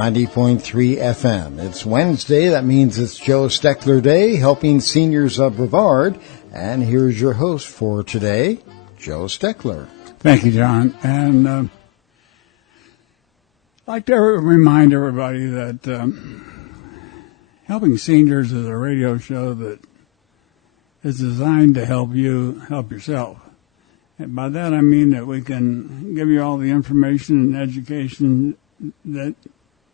90.3 FM. It's Wednesday. That means it's Joe Steckler Day, helping seniors of Brevard. And here's your host for today, Joe Steckler. Thank you, John. And I'd like to remind everybody that Helping Seniors is a radio show that is designed to help you help yourself. And by that I mean that we can give you all the information and education that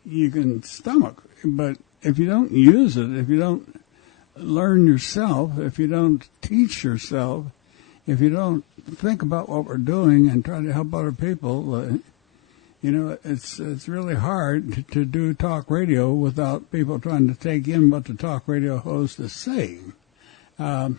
you can stomach. But if you don't use it, if you don't learn yourself, if you don't teach yourself, if you don't think about what we're doing and try to help other people, it's really hard to do talk radio without people trying to take in what the talk radio host is saying. One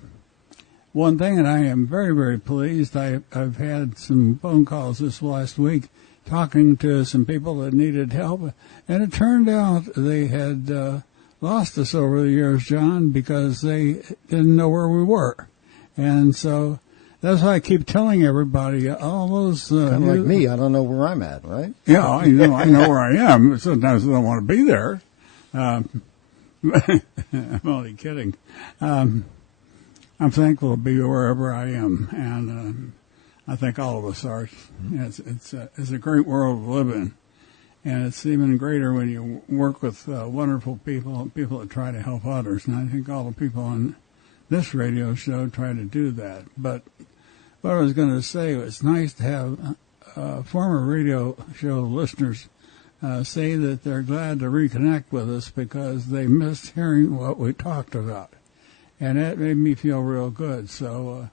thing, and I am very, very pleased, I've had some phone calls this last week talking to some people that needed help, and it turned out they had lost us over the years, John, because they didn't know where we were. And so that's why I keep telling everybody, all those... kind of like me, I don't know where I'm at, right? Yeah, I know where I am. Sometimes I don't want to be there. I'm only kidding. I'm thankful to be wherever I am, and I think all of us are. It's a great world to live in, and it's even greater when you work with wonderful people that try to help others. And I think all the people on this radio show try to do that. But what I was going to say, it's nice to have former radio show listeners say that they're glad to reconnect with us because they missed hearing what we talked about. And that made me feel real good. So,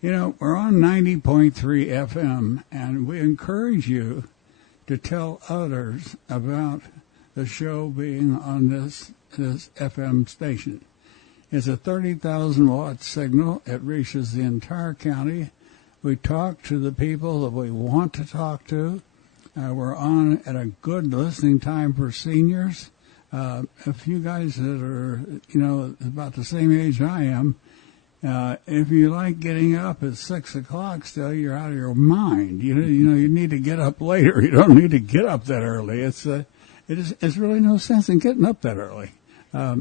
we're on 90.3 FM, and we encourage you to tell others about the show being on this FM station. It's a 30,000-watt signal. It reaches the entire county. We talk to the people that we want to talk to. We're on at a good listening time for seniors. If you guys that are, about the same age I am, if you like getting up at 6 o'clock still, you're out of your mind. You need to get up later. You don't need to get up that early. It's really no sense in getting up that early. I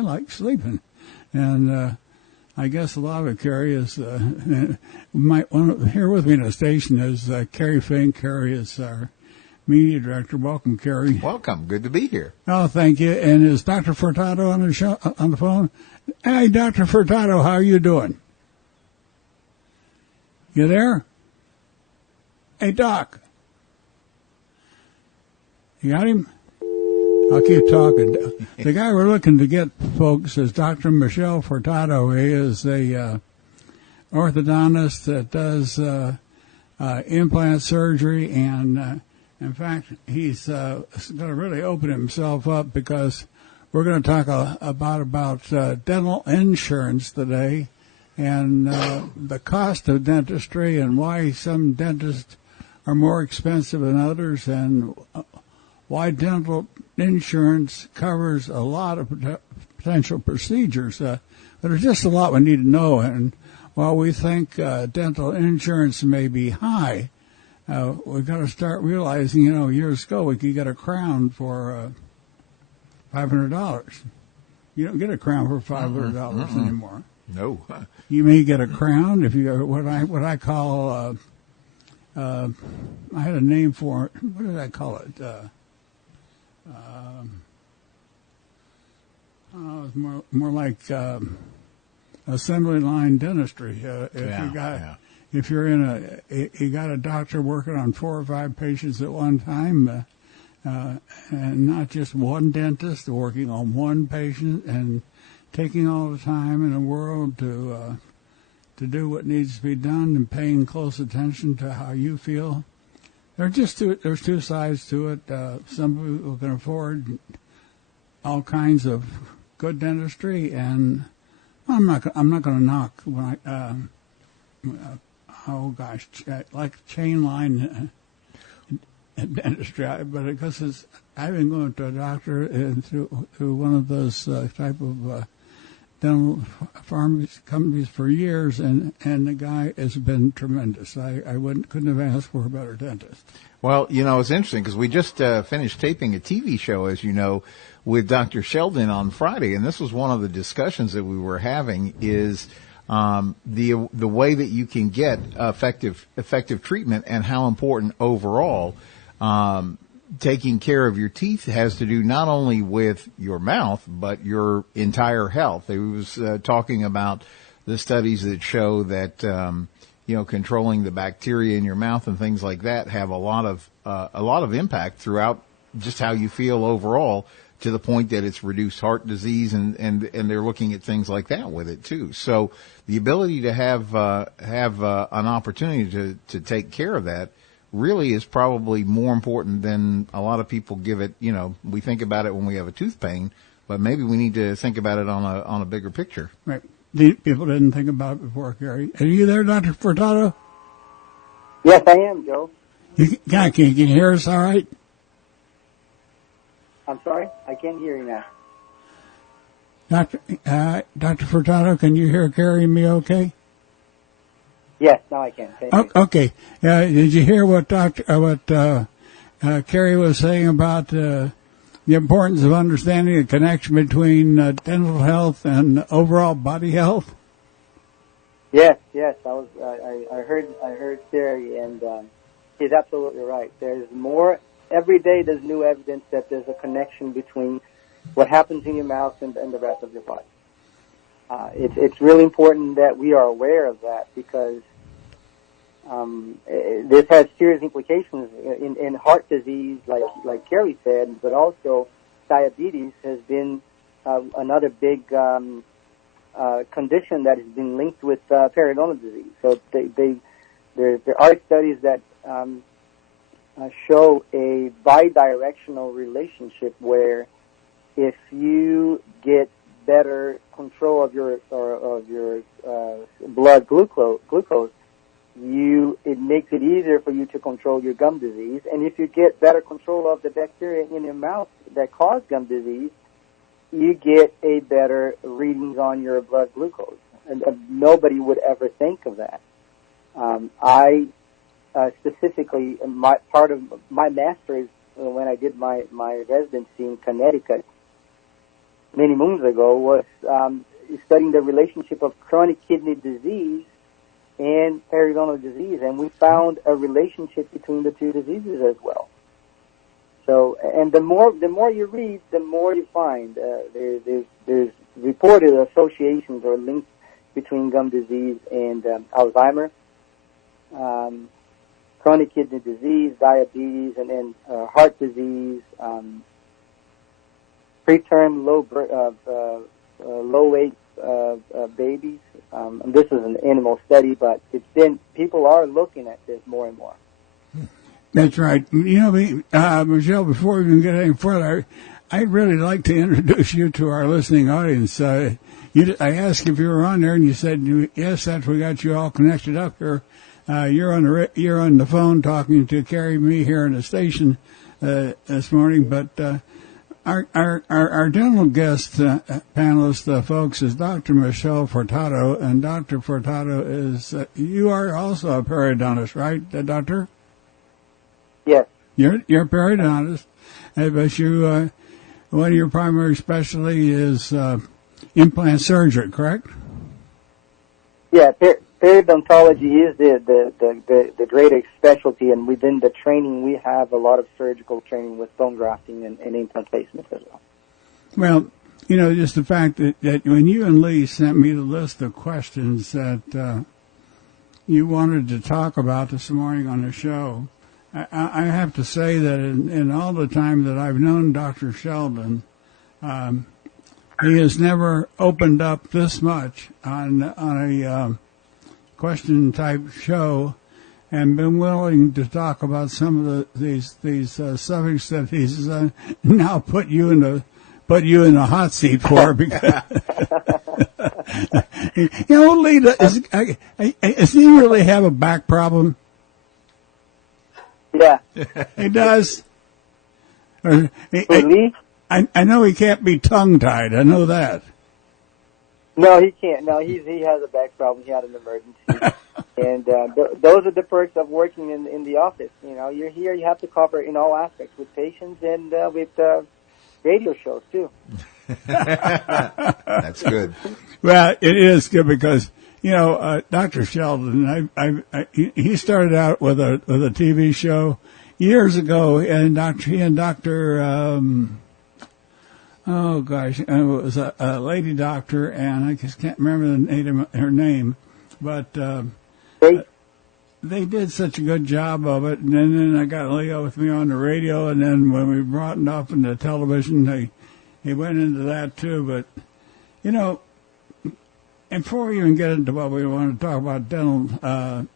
like sleeping, and I guess a lot of it, Kerry, is might want to here with me in the station is Kerry Fink. Kerry is our media director. Welcome, Kerry. Welcome. Good to be here. Oh, thank you. And is Dr. Furtado on the show, on the phone? Hey, Dr. Furtado, how are you doing? You there? Hey, Doc. You got him? I'll keep talking. The guy we're looking to get, folks, is Dr. Michel Furtado. He is a orthodontist that does implant surgery, and in fact, he's going to really open himself up because we're going to talk about dental insurance today and the cost of dentistry and why some dentists are more expensive than others and why dental insurance covers a lot of potential procedures. But there's just a lot we need to know. And while we think dental insurance may be high, we've got to start realizing, years ago we could get a crown for $500. You don't get a crown for $500 anymore. No. You may get a crown if you what I call I had a name for it. What did I call it? It was more like assembly line dentistry. If you're you got a doctor working on 4 or 5 patients at one time, and not just one dentist working on one patient and taking all the time in the world to do what needs to be done and paying close attention to how you feel. There's two sides to it. Some people can afford all kinds of good dentistry, and I'm not going to knock when like chain line dentistry, but because I've been going to a doctor through one of those type of dental companies for years, and the guy has been tremendous. I couldn't have asked for a better dentist. Well, it's interesting because we just finished taping a TV show, as you know, with Dr. Sheldon on Friday, and this was one of the discussions that we were having is the way that you can get effective treatment and how important overall taking care of your teeth has to do not only with your mouth but your entire health. It was talking about the studies that show that controlling the bacteria in your mouth and things like that have a lot of impact throughout just how you feel overall, to the point that it's reduced heart disease, and they're looking at things like that with it too. So the ability to have an opportunity to take care of that really is probably more important than a lot of people give it. We think about it when we have a tooth pain, but maybe we need to think about it on a bigger picture. Right. People didn't think about it before, Kerry. Are you there, Dr. Furtado? Yes, I am, Joe. Can you hear us all right? I'm sorry? I can't hear you now. Dr. Furtado, can you hear Kerry and me okay? Yes, now I can. Thank you. Okay. Did you hear what Kerry was saying about the importance of understanding the connection between dental health and overall body health? Yes. I heard Kerry, and he's absolutely right. There's more. Every day there's new evidence that there's a connection between what happens in your mouth and the rest of your body. It's really important that we are aware of that, because this has serious implications in heart disease, like Kerry said, but also diabetes has been another big condition that has been linked with periodontal disease. So there are studies that show a bidirectional relationship where if you get better control of your blood glucose, it makes it easier for you to control your gum disease. And if you get better control of the bacteria in your mouth that cause gum disease, you get a better readings on your blood glucose. And nobody would ever think of that. I specifically, part of my master's, when I did my residency in Connecticut many moons ago, was studying the relationship of chronic kidney disease and periodontal disease, and we found a relationship between the two diseases as well. So, and the more you read, the more you find. There's reported associations or links between gum disease and Alzheimer's, chronic kidney disease, diabetes, and then heart disease, preterm low weight babies. And this is an animal study, but people are looking at this more and more. That's right. Michel, before we even get any further, I'd really like to introduce you to our listening audience. I asked if you were on there, and you said, yes, we got you all connected up here. You're on the phone talking to Kerry and me here in the station this morning, but our dental guest panelist, folks, is Dr. Michel Furtado, and Dr. Furtado is, you are also a periodontist, right, Doctor? Yes. You're a periodontist, but you, one of your primary specialty is implant surgery, correct? Yeah, periodontology is the greatest specialty, and within the training we have a lot of surgical training with bone grafting and implant placement as well. Well, just the fact that when you and Lee sent me the list of questions that you wanted to talk about this morning on the show, I have to say that in all the time that I've known Dr. Sheldon, he has never opened up this much on a question type show, and been willing to talk about some of these subjects that he's now put you in the hot seat for. Because Lee, does he really have a back problem? Yeah, he does. I know he can't be tongue-tied. I know that. No, he can't. No, he has a back problem. He had an emergency. And those are the perks of working in the office. You know, you're here, you have to cover in all aspects with patients and with radio shows, too. That's good. Well, it is good because, you know, Dr. Sheldon, he started out with a TV show years ago, and Dr. Oh gosh, it was a lady doctor, and I just can't remember her name, but they did such a good job of it. And then I got Leo with me on the radio, and then when we brought it up into television, he went into that too. But you know, and before we even get into what we want to talk about, dental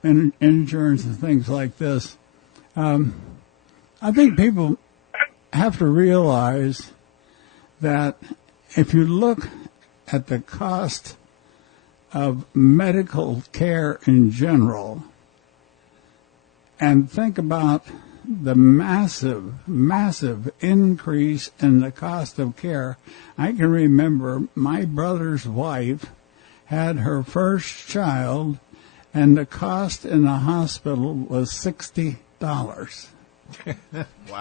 insurance and things like this, I think people have to realize that if you look at the cost of medical care in general and think about the massive, massive increase in the cost of care. I can remember my brother's wife had her first child, and the cost in the hospital was $60. Wow.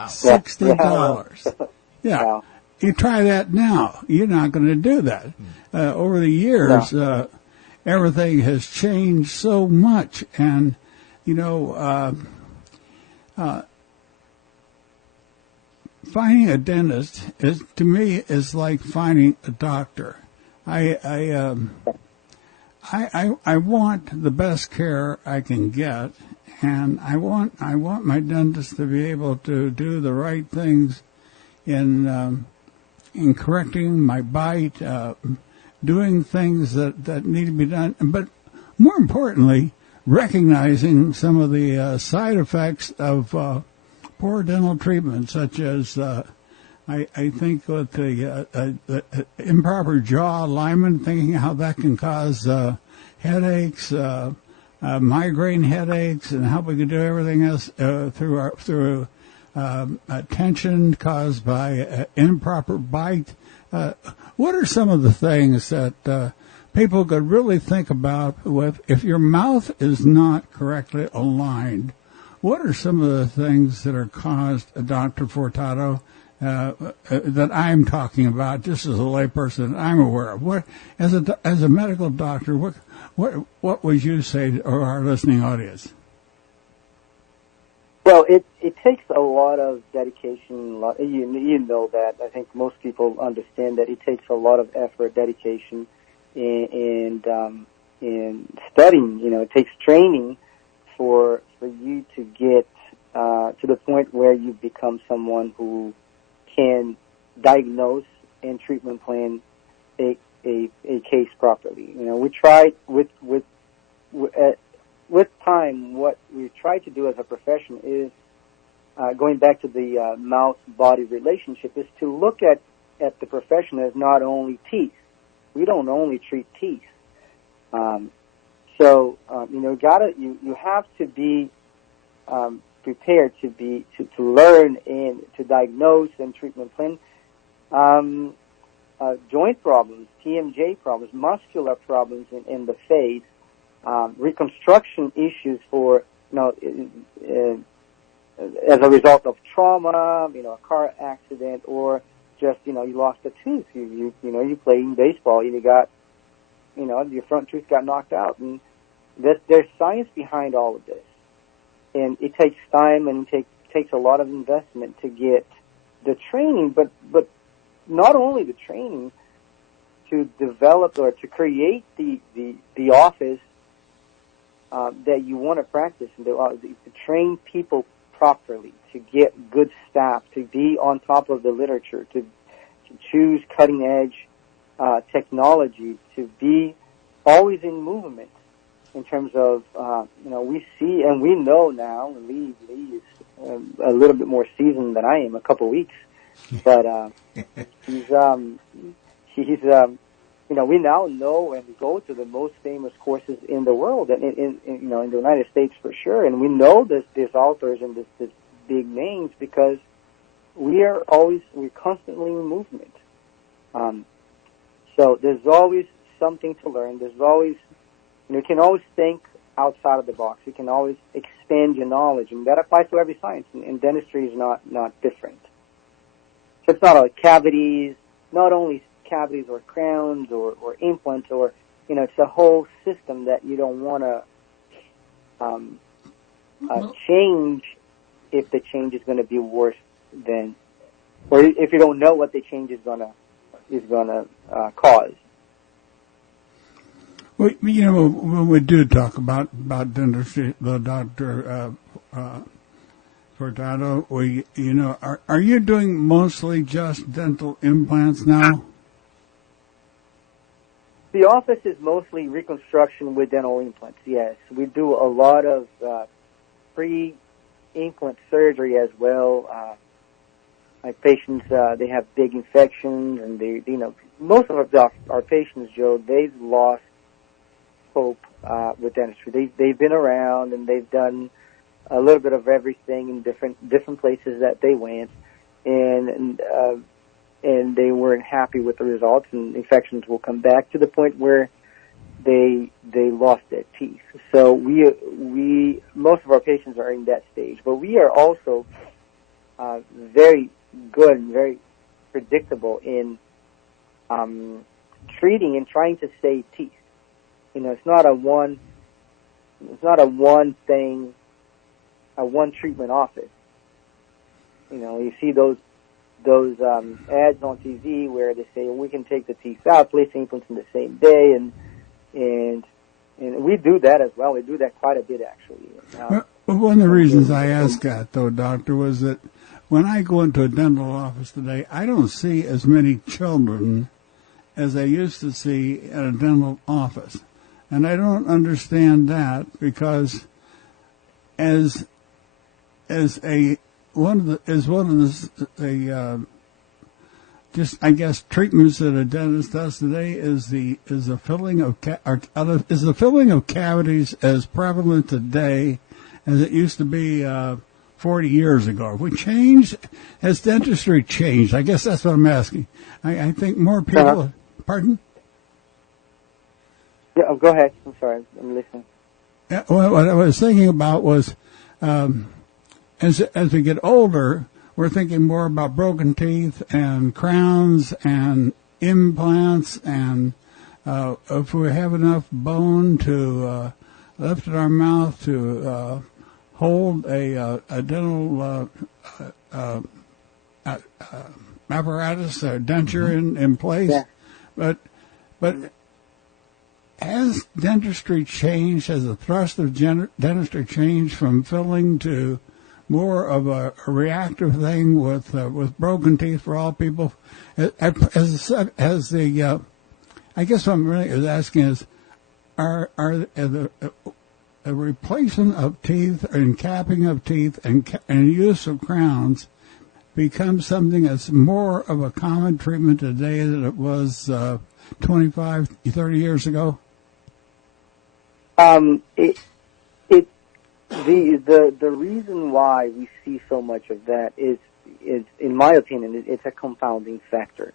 $60. Yeah. Wow. You try that now. You're not going to do that. Over the years, everything has changed so much. And, you know, finding a dentist to me is like finding a doctor. I want the best care I can get, and I want my dentist to be able to do the right things in correcting my bite, doing things that need to be done, but more importantly, recognizing some of the side effects of poor dental treatment, such as I think with the improper jaw alignment, thinking how that can cause headaches, migraine headaches, and how we can do everything else through tension caused by improper bite. What are some of the things that people could really think about if your mouth is not correctly aligned? What are some of the things that are caused, Dr. Furtado, that I'm talking about, just as a layperson I'm aware of? What, as a medical doctor, what would you say to our listening audience? Well, it takes a lot of dedication. You know that. I think most people understand that it takes a lot of effort, dedication, and studying. You know, it takes training for you to get to the point where you become someone who can diagnose and treatment plan a case properly. You know, we try with time, what we try to do as a profession is, going back to the mouth-body relationship, is to look at the profession as not only teeth. We don't only treat teeth. You know, you have to be prepared to learn and to diagnose and treatment plan joint problems, TMJ problems, muscular problems in the face. Reconstruction issues for, you know, as a result of trauma, you know, a car accident, or just, you know, you lost a tooth. You know, you playing baseball, and you got, you know, your front tooth got knocked out, and there's science behind all of this, and it takes time and takes a lot of investment to get the training, but not only the training to develop or to create the office that you want to practice, and to train people properly, to get good staff, to be on top of the literature, to choose cutting edge technology, to be always in movement in terms of, you know, we see and we know now, and Lee is a little bit more seasoned than I am, a couple weeks, but he's you know, we now know and go to the most famous courses in the world, and in you know, in the United States for sure. And we know these authors and this big names because we're constantly in movement. So there's always something to learn. There's always, you can always think outside of the box. You can always expand your knowledge, and that applies to every science. And dentistry is not different. So it's not like cavities, not only cavities or crowns or implants or, it's a whole system that you don't want to change if the change is going to be worse than, or if you don't know what the change is going to cause. Well, when we do talk about dentistry, the Dr. Furtado, are you doing mostly just dental implants now? The office is mostly reconstruction with dental implants, yes. We do a lot of pre-implant surgery as well. My patients, they have big infections, and most of our patients, Joe, they've lost hope with dentistry. They've been around, and they've done a little bit of everything in different places that they went, and they weren't happy with the results, and infections will come back to the point where they lost their teeth. So we most of our patients are in that stage, but we are also very good and very predictable in treating and trying to save teeth. It's not a one thing, a one treatment office. You see those ads on TV where they say, we can take the teeth out, place implants in the same day, and we do that as well. We do that quite a bit, actually. Well, one of the reasons I asked that, though, Doctor, was that when I go into a dental office today, I don't see as many children as I used to see at a dental office. And I don't understand that, because as one of the treatments that a dentist does today is the filling of cavities as prevalent today as it used to be 40 years ago. Have we changed? Has dentistry changed? I guess that's what I'm asking. I think more people. Pardon? Yeah, go ahead. I'm sorry. I'm listening. Yeah, well, what I was thinking about was, as we get older, we're thinking more about broken teeth and crowns and implants, and if we have enough bone to lift in our mouth to hold a dental apparatus, a denture in place. Yeah. But has dentistry changed? Has the thrust of dentistry changed from filling to more of a reactive thing with broken teeth for all people? As the I guess what I'm really asking is, are the replacement of teeth and capping of teeth and use of crowns become something that's more of a common treatment today than it was 25, 30 years ago? The reason why we see so much of that is in my opinion, it's a compounding factor.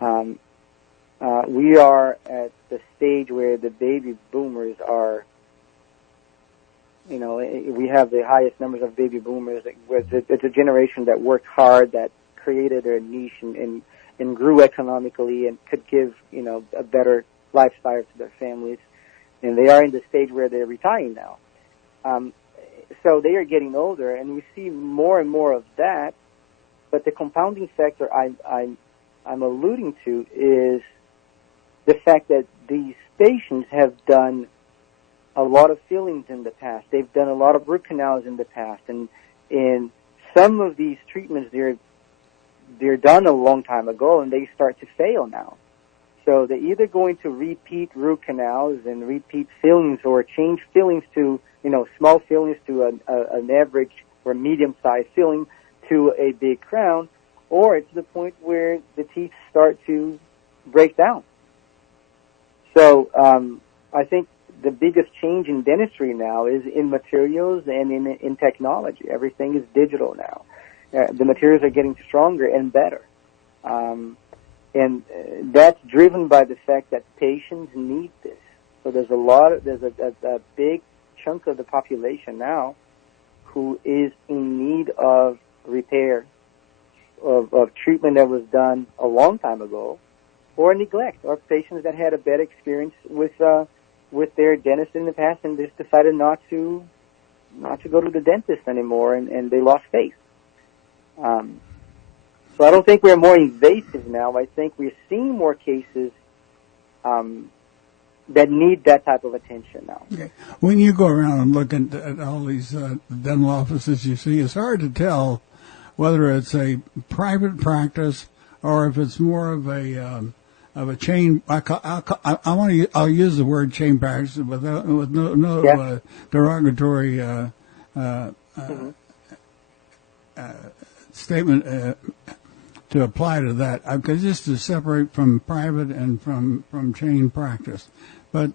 We are at the stage where the baby boomers are, we have the highest numbers of baby boomers. It's a generation that worked hard, that created their niche and grew economically and could give, a better lifestyle to their families. And they are in the stage where they're retiring now. So they are getting older, and we see more and more of that. But the compounding factor I'm alluding to is the fact that these patients have done a lot of fillings in the past. They've done a lot of root canals in the past, and some of these treatments they're done a long time ago, and they start to fail now. So they're either going to repeat root canals and repeat fillings, or change fillings to small fillings to an average or medium-sized filling to a big crown, or it's the point where the teeth start to break down. So I think the biggest change in dentistry now is in materials and in technology. Everything is digital now. The materials are getting stronger and better. that's driven by the fact that patients need this. So there's a big chunk of the population now who is in need of repair, of treatment that was done a long time ago, or neglect, or patients that had a bad experience with their dentist in the past and just decided not to go to the dentist anymore, and they lost faith. So I don't think we're more invasive now. I think we're seeing more cases that need that type of attention now. Okay. When you go around and look at all these dental offices you see, it's hard to tell whether it's a private practice or if it's more of a chain. I'll use the word chain practice with no derogatory statement to apply to that, because just to separate from private and from chain practice. But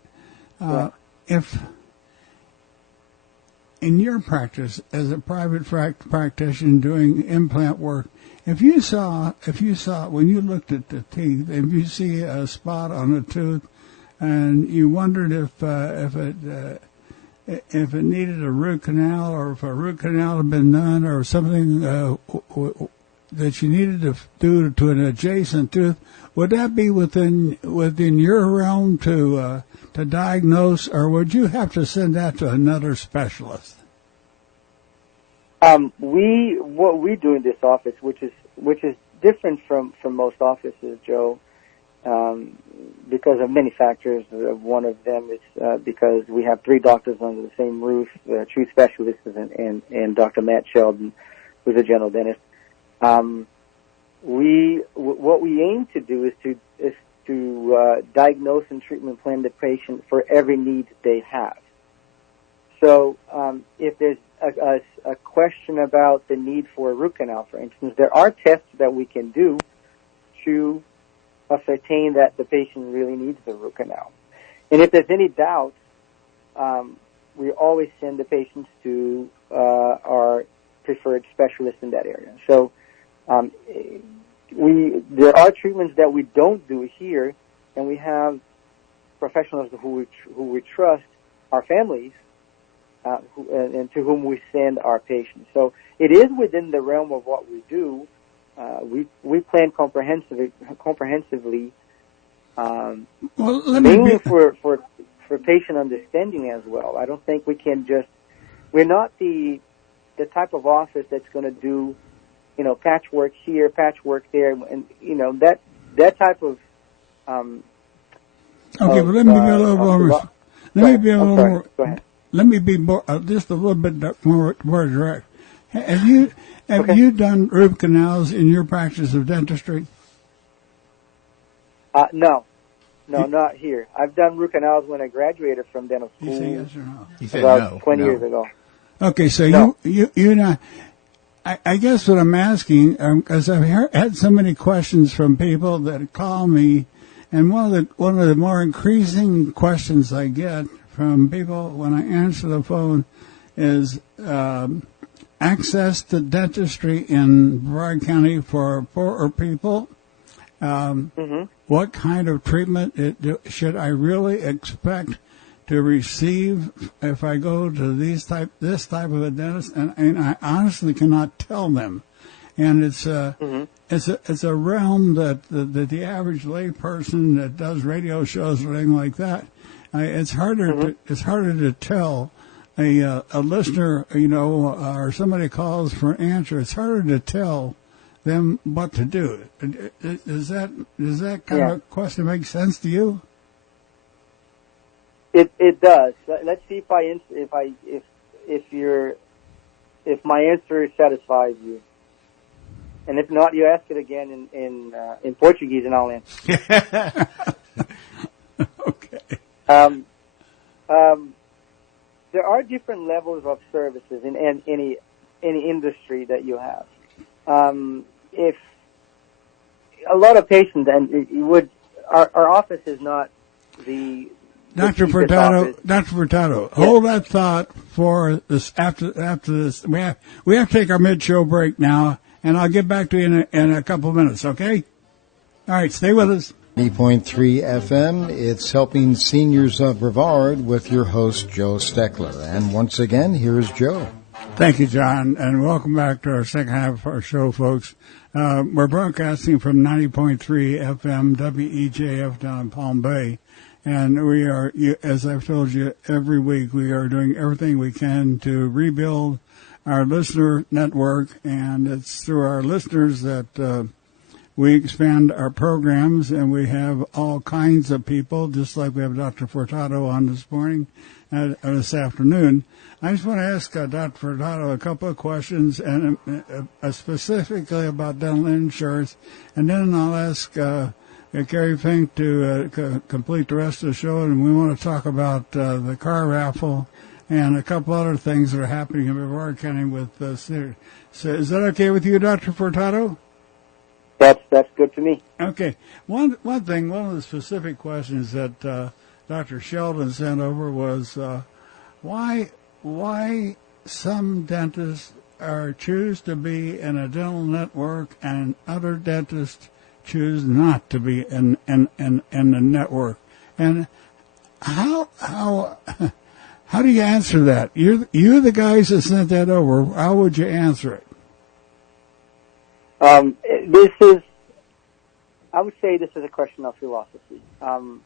if in your practice as a private practitioner doing implant work, if you saw when you looked at the teeth, if you see a spot on a tooth, and you wondered if it needed a root canal, or if a root canal had been done, or something that you needed to do to an adjacent tooth, would that be within your realm to diagnose, or would you have to send that to another specialist? What we do in this office, which is different from most offices, Joe, because of many factors. One of them is because we have 3 doctors under the same roof, true specialists, and Dr. Matt Sheldon, who's a general dentist. What we aim to do is to diagnose and treatment plan the patient for every need they have. So if there's a question about the need for a root canal, for instance, there are tests that we can do to ascertain that the patient really needs the root canal. And if there's any doubt, we always send the patients to our preferred specialist in that area. So there are treatments that we don't do here, and we have professionals who we trust, our families, and to whom we send our patients. So it is within the realm of what we do. We plan comprehensively, mainly for patient understanding as well. I don't think we can we're not the type of office that's going to do, patchwork here, patchwork there, and that type of. Okay, but let me be a little more. Go ahead. Let me be more, just a little bit more direct. Have you done root canals in your practice of dentistry? No, not here. I've done root canals when I graduated from dental school. You say yes or no? He said about 20 years ago. Okay, so no. you not. I guess what I'm asking, because I've had so many questions from people that call me, and one of the more increasing questions I get from people when I answer the phone is access to dentistry in Brevard County for poorer people. What kind of treatment should I really expect to receive if I go to this type of a dentist? And I honestly cannot tell them. And it's a realm that the average lay person that does radio shows or anything like that, it's harder to tell a listener, or somebody calls for an answer. It's harder to tell them what to do. Does that kind of question make sense to you? It does. Let's see if my answer satisfies you. And if not, you ask it again in Portuguese, and I'll answer. Okay. There are different levels of services in any industry that you have. If a lot of patients, and our office is not the Dr. Furtado, hold that thought for this after this. We have to take our mid-show break now, and I'll get back to you in a couple of minutes, okay? All right, stay with us. 90.3 FM, it's Helping Seniors of Brevard with your host, Joe Steckler. And once again, here's Joe. Thank you, John, and welcome back to our second half of our show, folks. We're broadcasting from 90.3 FM WEJF down in Palm Bay, and we are, as I've told you, every week we are doing everything we can to rebuild our listener network, and it's through our listeners that we expand our programs, and we have all kinds of people, just like we have Dr. Furtado on this morning, this afternoon. I just want to ask Dr. Furtado a couple of questions, and specifically about dental insurance, and then I'll ask Kerry Fink to complete the rest of the show, and we want to talk about the car raffle and a couple other things that are happening in Brevard County with seniors. So is that okay with you, Dr. Furtado? That's good to me. Okay. One of the specific questions that Dr. Sheldon sent over was why some dentists choose to be in a dental network and other dentists choose not to be in the network. And how do you answer that? You're the guys that sent that over. How would you answer it? I would say this is a question of philosophy. And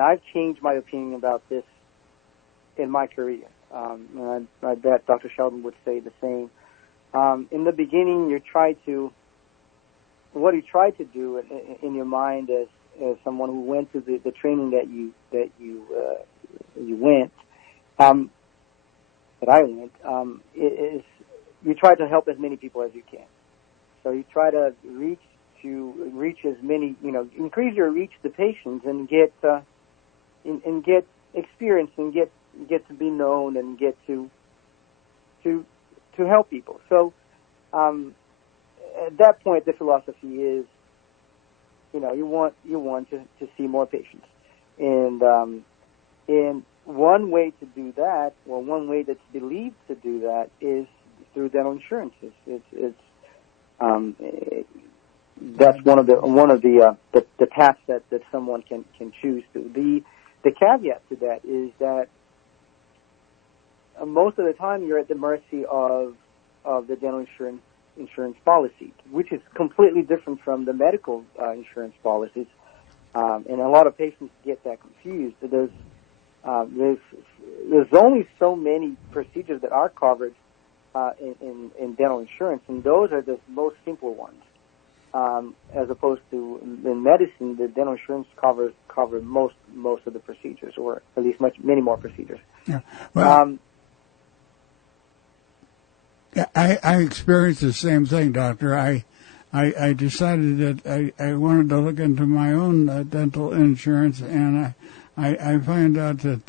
I've changed my opinion about this in my career. And I bet Dr. Sheldon would say the same. In the beginning, what you try to do in your mind as someone who went to the training that you went, that I went, is you try to help as many people as you can. So you try to reach as many, increase your reach to patients and get experience and get to be known and get to help people. So at that point, the philosophy is, you want to see more patients, and one way to do that, or one way that's believed to do that, is through dental insurance. That's one of the paths that someone can choose to. The caveat to that is that most of the time you're at the mercy of the dental insurance policy, which is completely different from the medical insurance policies, and a lot of patients get that confused. There's only so many procedures that are covered in dental insurance, and those are the most simple ones. As opposed to in medicine, the dental insurance cover most of the procedures, or at least many more procedures. Yeah. Well, I experienced the same thing, Doctor. I decided that I wanted to look into my own dental insurance, and I find out that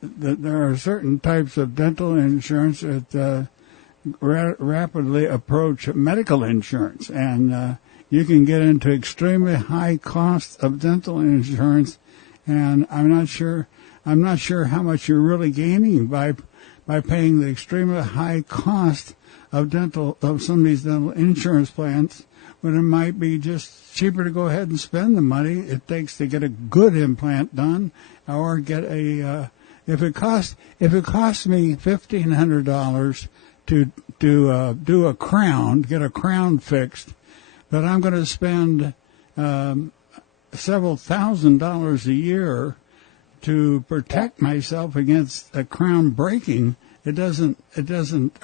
there are certain types of dental insurance that rapidly approach medical insurance, and you can get into extremely high costs of dental insurance, and I'm not sure how much you're really gaining by paying the extremely high cost of some of these dental insurance plans, when it might be just cheaper to go ahead and spend the money it takes to get a good implant done, or get a if it costs me $1,500 to do a crown, get a crown fixed, but I'm going to spend several $1,000s a year to protect myself against a crown breaking. It doesn't,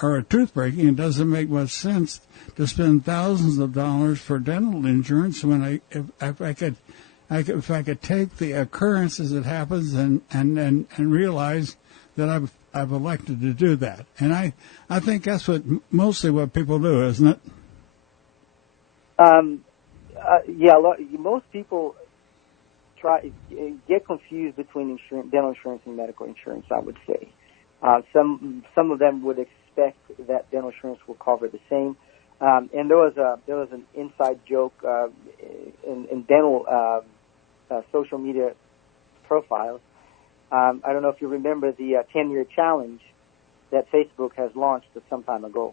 or a tooth breaking. It doesn't make much sense to spend thousands of dollars for dental insurance when if I could take the occurrence as it happens and realize that I've elected to do that. And I think that's mostly what people do, isn't it? Most people get confused between dental insurance and medical insurance, I would say. Some of them would expect that dental insurance will cover the same. And there was an inside joke in dental social media profiles. I don't know if you remember the 10-year challenge that Facebook has launched some time ago,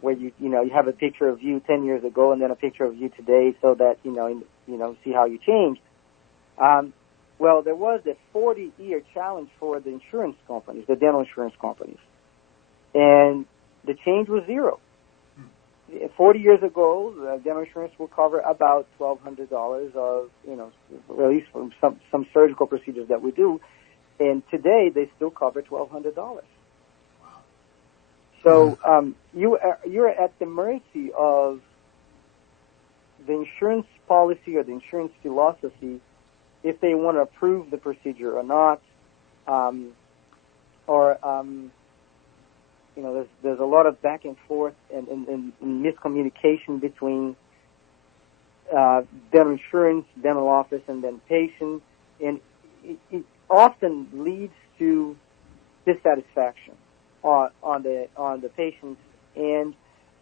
where you have a picture of you 10 years ago and then a picture of you today, so that see how you changed. Well, there was a 40-year challenge for the insurance companies, the dental insurance companies, and the change was zero. 40 years ago, dental insurance will cover about $1,200 of, at least from some surgical procedures that we do, and today they still cover $1,200. So you're at the mercy of the insurance policy or the insurance philosophy if they want to approve the procedure or not, there's a lot of back and forth and miscommunication between dental insurance, dental office, and then patient, and it often leads to dissatisfaction on the patients and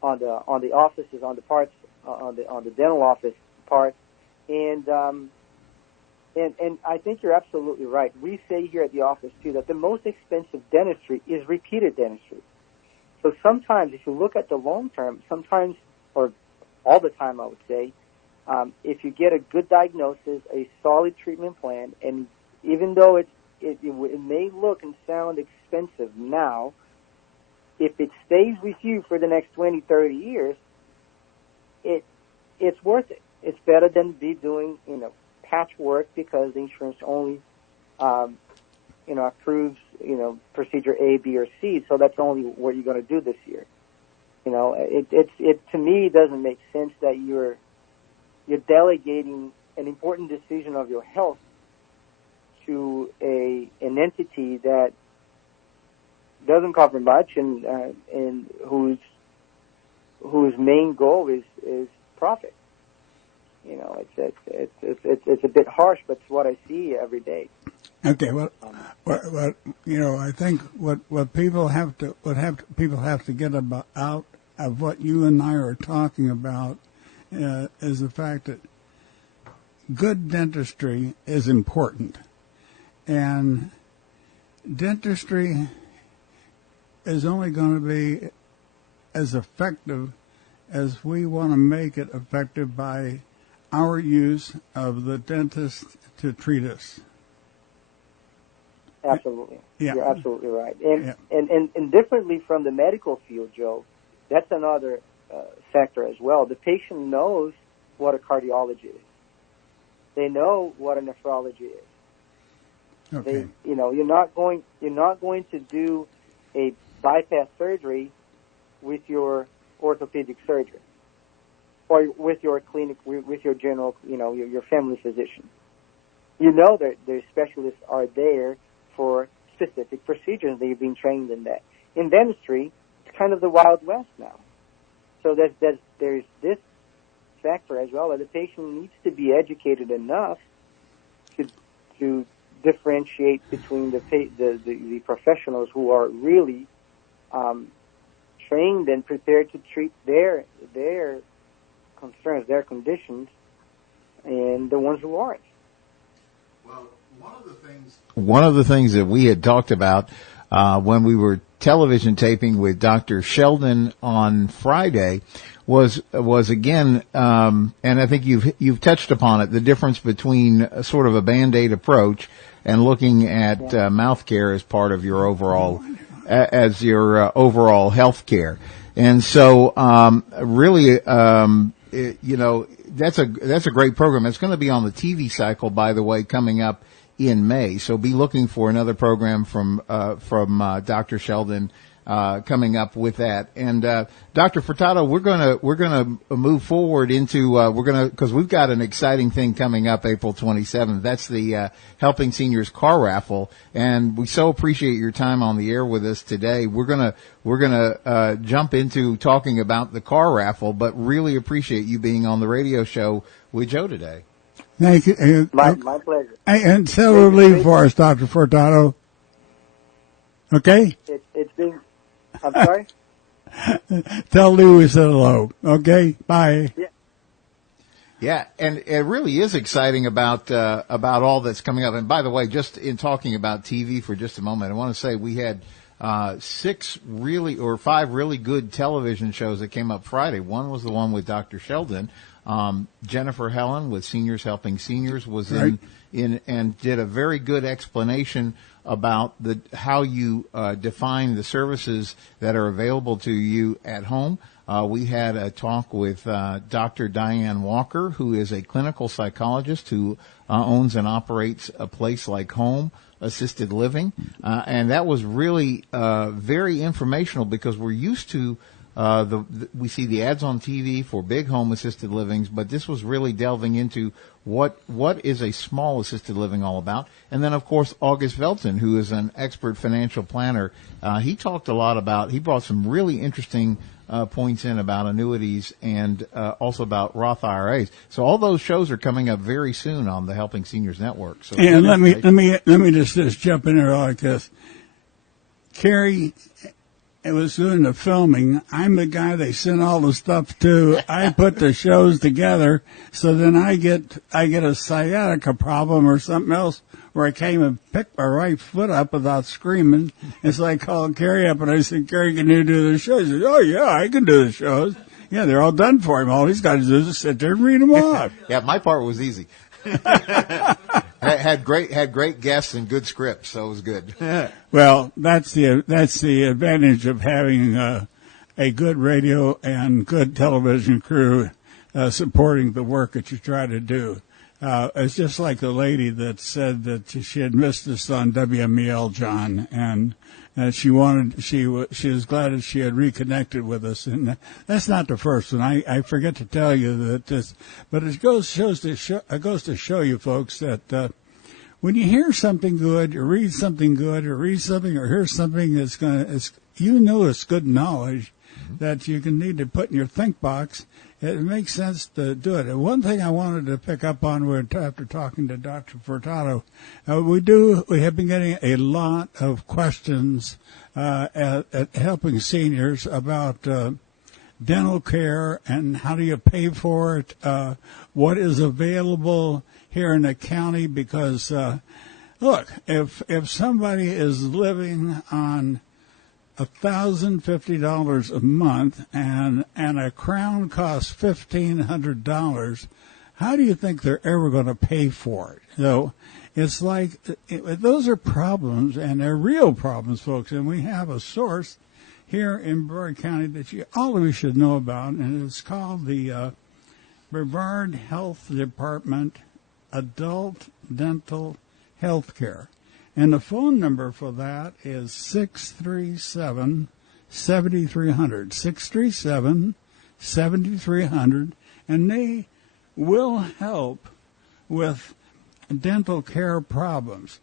on the offices, on the dental office part, and I think you're absolutely right. We say here at the office too that the most expensive dentistry is repeated dentistry. So sometimes, if you look at the long term, sometimes, or all the time, I would say, if you get a good diagnosis, a solid treatment plan, and even though it may look and sound expensive now, if it stays with you for the next 20, 30 years, it's worth it. It's better than be doing patchwork because the insurance only approves procedure A, B, or C. So that's only what you're going to do this year. It to me doesn't make sense that you're delegating an important decision of your health to an entity that doesn't cover much and whose main goal is profit. It's a bit harsh, but it's what I see every day. Okay, well, I think what people have to get out of what you and I are talking about is the fact that good dentistry is important, and dentistry is only going to be as effective as we want to make it effective by our use of the dentist to treat us. Absolutely. Yeah. You're absolutely right. And differently from the medical field, Joe, that's another factor as well. The patient knows what a cardiology is. They know what a nephrology is. Okay. You're not going to do a bypass surgery with your orthopedic surgeon or with your clinic, with your general, your family physician. That their specialists are there for specific procedures. They've been trained in that. In dentistry, it's kind of the Wild West now. So there's this factor as well, that the patient needs to be educated enough to differentiate between the professionals who are really trained and prepared to treat their concerns, their conditions, and the ones who aren't. Well, one of the things that we had talked about when we were television taping with Dr. Sheldon on Friday was again, and I think you've touched upon it, the difference between sort of a Band-Aid approach and looking at mouth care as part of your overall overall health care. And so really, that's a great program. It's going to be on the TV cycle, by the way, coming up in May. So be looking for another program from Dr. Sheldon coming up with that. And Dr. Furtado, we're gonna move forward into because we've got an exciting thing coming up April 27th. That's the Helping Seniors Car Raffle, and we so appreciate your time on the air with us today. We're gonna jump into talking about the car raffle, but really appreciate you being on the radio show with Joe today. Thank you. My pleasure. And so leave for us, Dr. Furtado. Okay? It's been... I'm sorry? Tell Lou we said hello. Okay? Bye. Yeah. Yeah, and it really is exciting about all that's coming up. And by the way, just in talking about TV for just a moment, I want to say we had five really good television shows that came up Friday. One was the one with Dr. Sheldon. Jennifer Helen with Seniors Helping Seniors was in and did a very good explanation about how you define the services that are available to you at home. We had a talk with Dr. Diane Walker, who is a clinical psychologist who owns and operates a place like Home Assisted Living, and that was really very informational because we're used to we see the ads on TV for big home assisted livings, but this was really delving into what is a small assisted living all about. And then, of course, August Velton, who is an expert financial planner, he talked a lot about, he brought some really interesting points in about annuities and also about Roth IRAs. So all those shows are coming up very soon on the Helping Seniors Network. So and let me just jump in there like this. Kerry, it was doing the filming. I'm the guy they sent all the stuff to. I put the shows together, so then I get a sciatica problem or something else where I came and picked my right foot up without screaming. And so I called Kerry up and I said, Kerry, can you do the shows? He said, oh yeah, I can do the shows. Yeah, they're all done for him. All he's got to do is sit there and read them off. Yeah, my part was easy. had great guests and good scripts, so it was good. Well, that's the advantage of having a good radio and good television crew supporting the work that you try to do. It's just like the lady that said that she had missed us on WMEL, John, and she was glad that she had reconnected with us, and that's not the first one. I forget to tell you that this, but it goes to show you folks that when you hear something good, or read something good, or read something, or hear something it's good knowledge that you can need to put in your think box. It makes sense to do it. And one thing I wanted to pick up on after talking to Dr. Furtado, we have been getting a lot of questions at Helping Seniors about dental care and how do you pay for it, what is available here in the county, because look, if somebody is living on $1,050 a month and a crown costs $1,500, how do you think they're ever going to pay for it? So it's like those are problems, and they're real problems, folks. And we have a source here in Brevard County that all of you should know about, and it's called the Brevard Health Department Adult Dental Health Care. And the phone number for that is 637-7300, 637-7300, and they will help with dental care problems.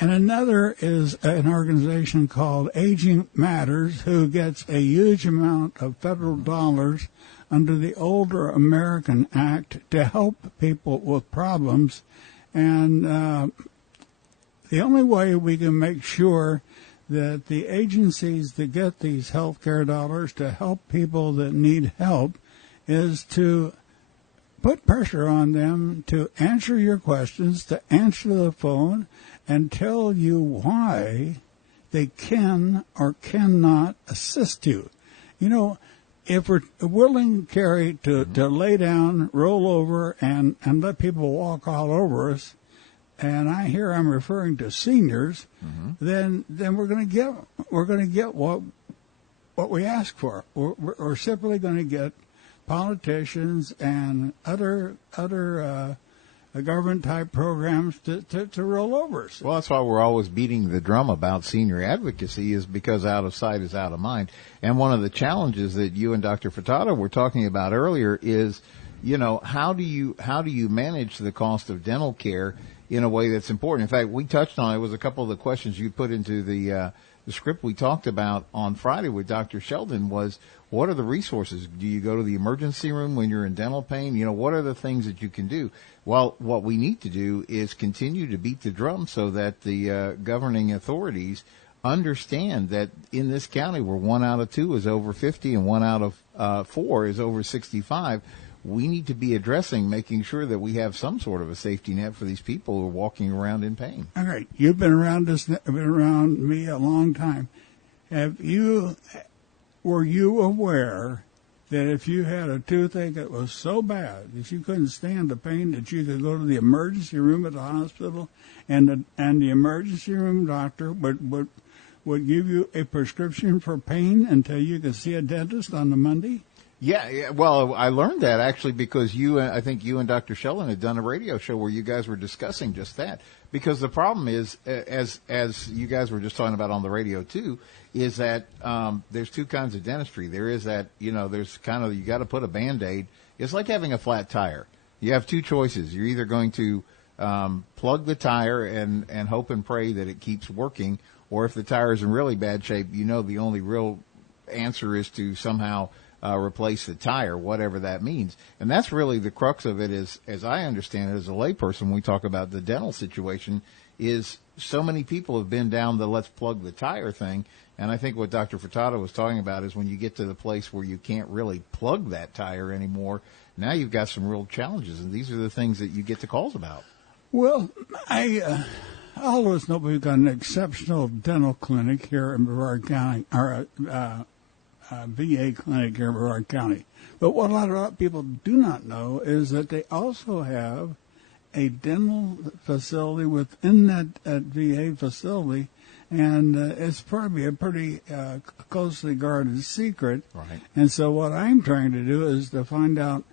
And another is an organization called Aging Matters, who gets a huge amount of federal dollars under the Older American Act to help people with problems. And the only way we can make sure that the agencies that get these health care dollars to help people that need help is to put pressure on them to answer your questions, to answer the phone, and tell you why they can or cannot assist you. You know, if we're willing, Kerry, to lay down, roll over, and let people walk all over us, and I'm referring to seniors, then we're going to get what we ask for. We're simply going to get politicians and other government type programs to roll over us. Well, that's why we're always beating the drum about senior advocacy, is because out of sight is out of mind. And one of the challenges that you and Dr. Furtado were talking about earlier is, how do you manage the cost of dental care in a way that's important? In fact, we touched on it. Was a couple of the questions you put into the script we talked about on Friday with Dr. Sheldon was, what are the resources? Do you go to the emergency room when you're in dental pain? What are the things that you can do? Well, what we need to do is continue to beat the drum so that the governing authorities understand that in this county where 1 out of 2 is over 50 and 1 out of 4 is over 65, we need to be addressing making sure that we have some sort of a safety net for these people who are walking around in pain. All right. You've been around me a long time. Were you aware that if you had a toothache that was so bad that you couldn't stand the pain, that you could go to the emergency room at the hospital, and the emergency room doctor would give you a prescription for pain until you could see a dentist on the Monday? Yeah, well, I learned that actually because I think you and Dr. Sheldon had done a radio show where you guys were discussing just that. Because the problem is, as you guys were just talking about on the radio too, is that there's two kinds of dentistry. There is that, there's kind of, you got to put a Band-Aid. It's like having a flat tire. You have two choices. You're either going to plug the tire and hope and pray that it keeps working, or if the tire is in really bad shape, the only real answer is to somehow replace the tire, whatever that means. And that's really the crux of it, is, as I understand it as a layperson, when we talk about the dental situation, is so many people have been down the let's plug the tire thing. And I think what Dr. Furtado was talking about is when you get to the place where you can't really plug that tire anymore, now you've got some real challenges. And these are the things that you get the calls about. Well, I always know we've got an exceptional dental clinic here in Brevard County, or VA clinic here in Brevard County. But what a lot of people do not know is that they also have a dental facility within that VA facility, and it's probably a pretty closely guarded secret. Right. And so what I'm trying to do is to find out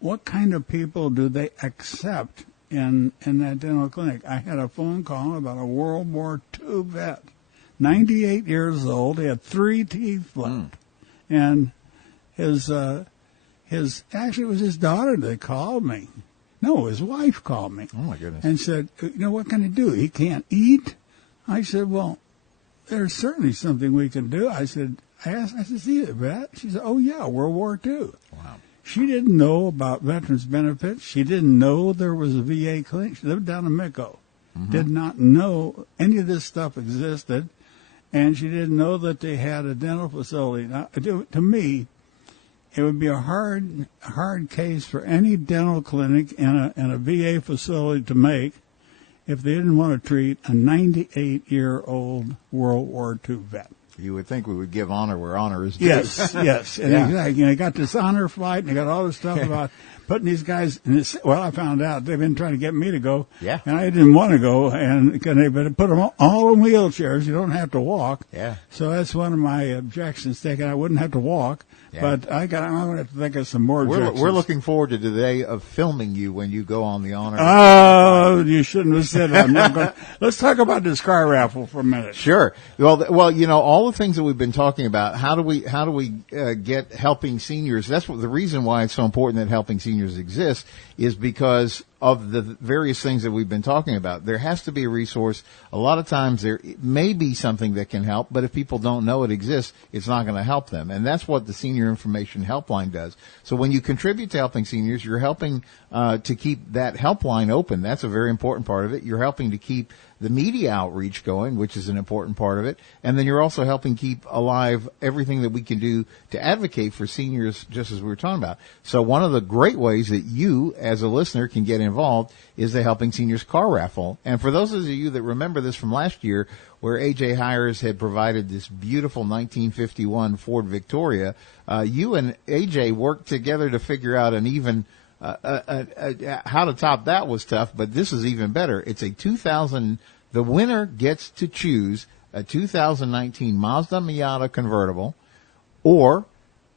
what kind of people do they accept in that dental clinic. I had a phone call about a World War II vet, 98 years old. He had 3 teeth left. And actually it was his daughter that called me. No, his wife called me. Oh, my goodness. And said, what can he do? He can't eat? I said, well, there's certainly something we can do. I said, see you, vet? She said, oh, yeah, World War II. Wow. She didn't know about veterans benefits. She didn't know there was a VA clinic. She lived down in Michel. Did not know any of this stuff existed. And she didn't know that they had a dental facility. Now, to me, it would be a hard case for any dental clinic in a VA facility to make if they didn't want to treat a 98-year-old World War II vet. You would think we would give honor where honor is due. Yes. And Yeah. exactly. They got this honor flight, and they got all this stuff about putting these guys in this. Well, I found out they've been trying to get me to go. Yeah. And I didn't want to go, and they put them all in wheelchairs. You don't have to walk. Yeah. So that's one of my objections taken. I wouldn't have to walk. Yeah. But I'm going to have to think of some more objections. We're looking forward to the day of filming you when you go on the honor. Oh, you shouldn't have said that. I'm not going. Let's talk about this car raffle for a minute. Sure. Well, all the things that we've been talking about. How do we get helping seniors? That's the reason why it's so important that helping seniors exists, is because of the various things that we've been talking about. There has to be a resource. A lot of times there may be something that can help, but if people don't know it exists, it's not going to help them. And that's what the Senior Information Helpline does. So when you contribute to helping seniors, you're helping to keep that helpline open. That's a very important part of it. You're helping to keep the media outreach going, which is an important part of it. And then you're also helping keep alive everything that we can do to advocate for seniors, just as we were talking about. So one of the great ways that you, as a listener, can get involved is the Helping Seniors car raffle. And for those of you that remember this from last year, where A.J. Hires had provided this beautiful 1951 Ford Victoria, you and A.J. worked together to figure out an even how to top that was tough, but this is even better. It's a 2000. The winner gets to choose a 2019 Mazda Miata convertible, or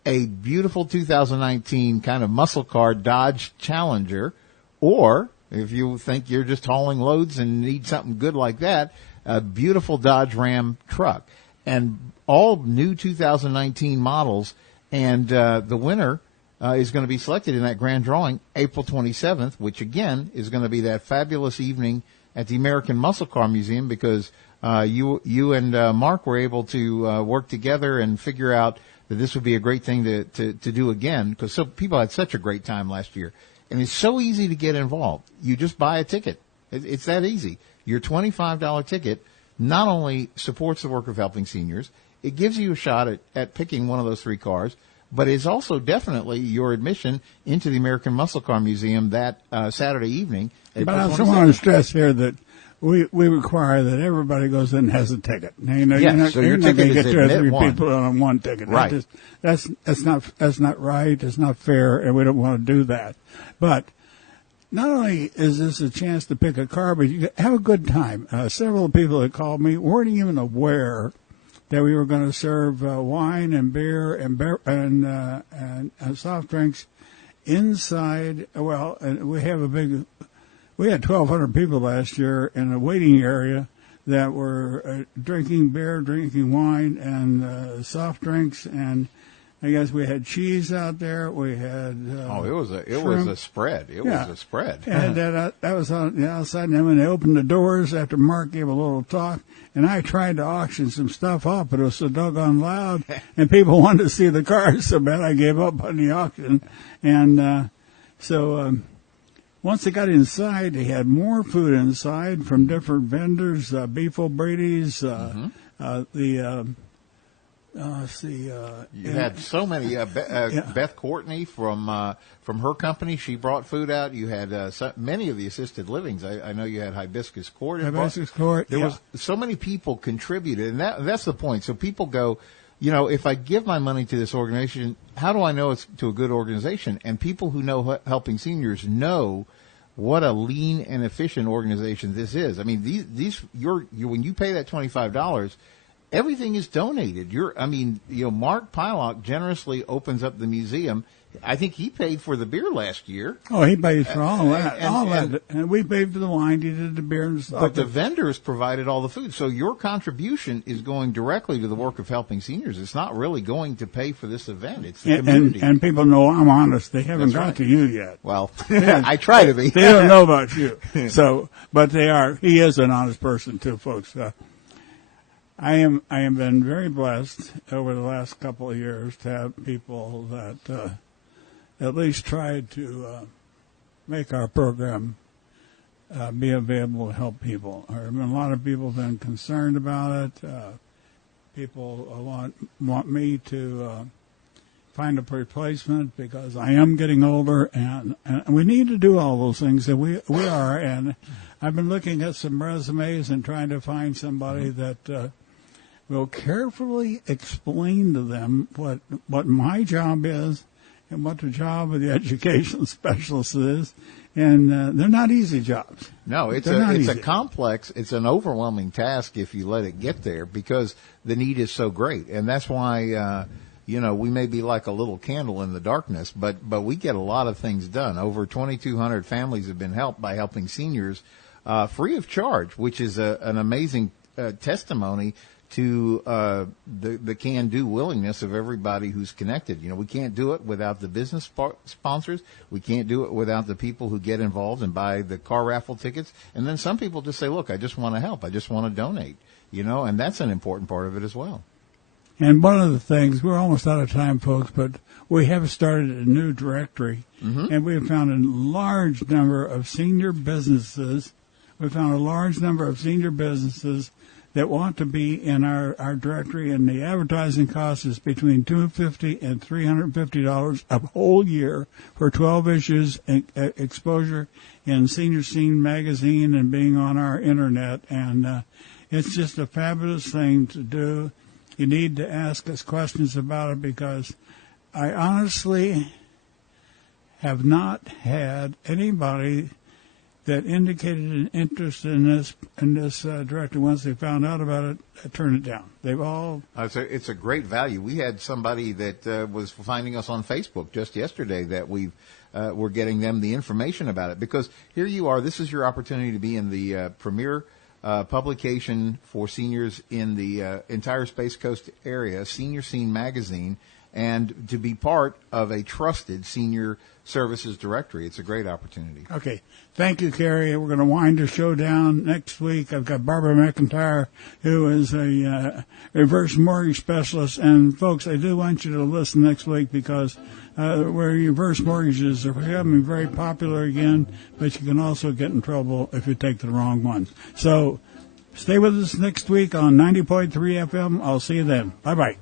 a beautiful 2019 kind of muscle car Dodge Challenger, or if you think you're just hauling loads and need something good like that, a beautiful Dodge Ram truck, and all new 2019 models. And the winner is going to be selected in that grand drawing April 27th, which again is going to be that fabulous evening at the American Muscle Car Museum, because you and Mark were able to work together and figure out that this would be a great thing to do again, because people had such a great time last year. And it's so easy to get involved. You just buy a ticket. It's that easy. Your $25 ticket not only supports the work of helping seniors, it gives you a shot at picking one of those 3 cars, but it's also definitely your admission into the American Muscle Car Museum that Saturday evening. But I also want to stress here that we require that everybody goes in and has a ticket. Now, Yes, you're not, so your you're not going ticket to is get 2 or admit 3 one. people on one ticket. Right. That's not right. It's not fair, and we don't want to do that. But not only is this a chance to pick a car, but you have a good time. Several people that called me weren't even aware that we were going to serve wine and beer and soft drinks inside. Well, and we had 1,200 people last year in a waiting area that were drinking beer, drinking wine, and soft drinks, and I guess we had cheese out there. We had it was a spread. It was a spread. And that was on the outside. And then when they opened the doors after Mark gave a little talk, and I tried to auction some stuff off, but it was so doggone loud, and people wanted to see the cars so bad I gave up on the auction. And so once they got inside, they had more food inside from different vendors, Beef O'Brady's, you had so many. Beth Courtney from her company, she brought food out. You had many of the assisted livings. I know you had Hibiscus Court. There was so many people contributed, and that's the point. So people go, if I give my money to this organization, how do I know it's to a good organization? And people who know helping seniors know what a lean and efficient organization this is. I mean, when you pay that $25. Everything is donated. Mark Pylock generously opens up the museum. I think he paid for the beer last year. Oh, he paid for all that. And we paid for the wine. He did the beer and stuff. But the vendors provided all the food. So your contribution is going directly to the work of helping seniors. It's not really going to pay for this event. It's the community. And people know I'm honest. They haven't got to you yet. Well, I try to be. They don't know about you. But they are. He is an honest person too, folks. I am been very blessed over the last couple of years to have people that at least tried to make our program be available to help people. There have been a lot of people have been concerned about it. People want me to find a replacement because I am getting older, and we need to do all those things that we are. And I've been looking at some resumes and trying to find somebody that will carefully explain to them what my job is and what the job of the education specialist is. And they're not easy jobs. No, it's a complex, it's an overwhelming task if you let it get there because the need is so great. And that's why, we may be like a little candle in the darkness, but we get a lot of things done. Over 2,200 families have been helped by helping seniors free of charge, which is an amazing testimony to the can-do willingness of everybody who's connected. We can't do it without the business sponsors. We can't do it without the people who get involved and buy the car raffle tickets. And then some people just say, look, I just want to help. I just want to donate, and that's an important part of it as well. And one of the things, we're almost out of time, folks, but we have started a new directory, and we have found a large number of senior businesses. We found a large number of senior businesses that want to be in our directory, and the advertising cost is between $250 and $350 a whole year for 12 issues exposure in Senior Scene magazine and being on our internet. And it's just a fabulous thing to do. You need to ask us questions about it because I honestly have not had anybody that indicated an interest in this directory once they found out about it, turn it down. They've all. It's a great value. We had somebody that was finding us on Facebook just yesterday that we're getting them the information about it because here you are. This is your opportunity to be in the premier publication for seniors in the entire Space Coast area, Senior Scene magazine, and to be part of a trusted senior services directory. It's a great opportunity. Okay. Thank you, Kerry. We're going to wind the show down next week. I've got Barbara McIntyre, who is a reverse mortgage specialist. And, folks, I do want you to listen next week because where reverse mortgages are becoming very popular again, but you can also get in trouble if you take the wrong one. So stay with us next week on 90.3 FM. I'll see you then. Bye-bye.